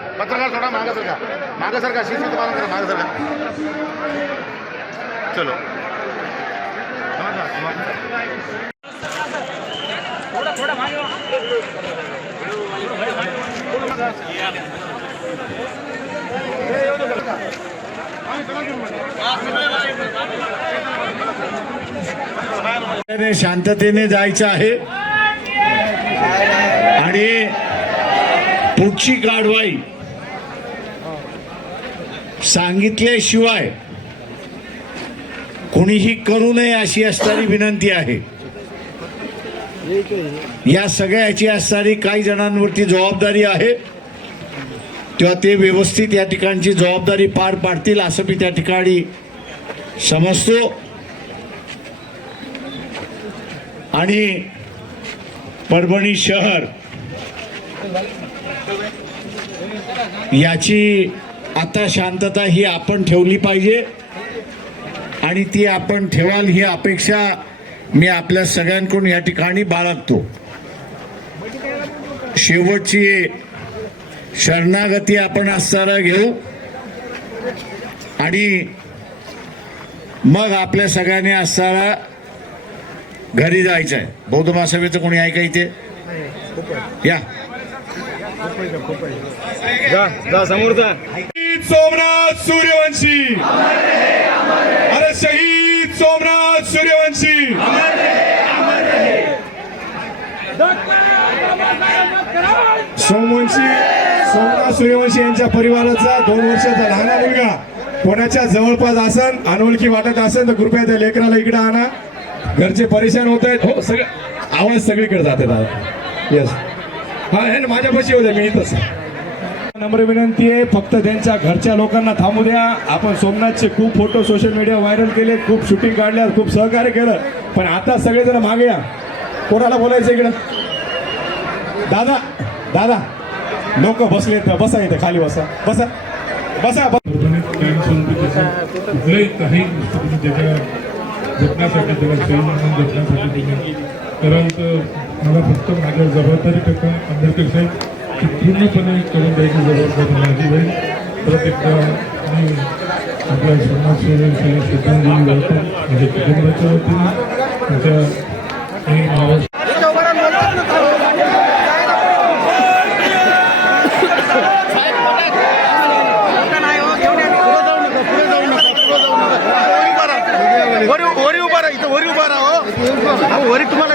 सरका पत्रकार सोडा मागं सरका. मागं सरका शिस्तीचं पालन करा मागं सरका. चलो. त्याने शांततेने जायचं आहे. आणि पुढची कारवाई सांगितल्याशिवाय कोणीही करू नये अशी असणारी विनंती आहे. या सगळ्याची असणारी काही जणांवरती जबाबदारी आहे. तेव्हा ते व्यवस्थित या ठिकाणची जबाबदारी पार पाडतील असं मी त्या ठिकाणी समजतो. आणि परभणी शहर याची आता शांतता ही आपण ठेवली पाहिजे. आणि ती आपण ठेवाल ही अपेक्षा मी आपल्या सगळ्यांकडून या ठिकाणी बाळगतो. शेवटची शरणागती आपण असताना घेऊ. आणि मग आपल्या सगळ्यांनी असताना घरी जायचं आहे बौद्ध महासभेचं कोणी आहे का इथे? या. शहीद सोमनाथ सूर्यवंशी. अरे शहीद सोमनाथ सूर्यवंशी. सोमवंशी सोमनाथ सूर्यवंशी यांच्या परिवाराचा दोन वर्षाचा लहान मुलगा. कोणाच्या जवळपास असन अनोळखी वाटत असेल तर कृपया त्या लेकराला इकडे आणा. घरचे परेशान होत आहेत. हो सगळं आवाज सगळीकडे जाते दादा. येस हा हे ना, माझ्यापाशी होते मी इथंच. नम्र विनंती आहे फक्त त्यांच्या घरच्या लोकांना थांबू द्या. आपण सोमनाथचे खूप फोटो सोशल मीडिया व्हायरल केले खूप शूटिंग काढल्या खूप सहकार्य केलं. पण आता सगळेजण मागे या. कोणाला बोलायचं इकडं? दादा दादा लोक बसले तर बसा इथे खाली बसा. बसा बसा कुठलंही काही त्याला म्हणून मला फक्त माझ्या जबाबदारी करता आंबेडकर साहेब ती पूर्णपणे करून द्यायची जबाबदारी माझी होईल परत एकदा मी आपल्या समाज श्रद्धांजली घालतो माझ्या कुटुंबाच्या वतीने माझ्या आणि महाराष्ट्र वरी उभा राहा इथं वरी उभा राहा. तुम्हाला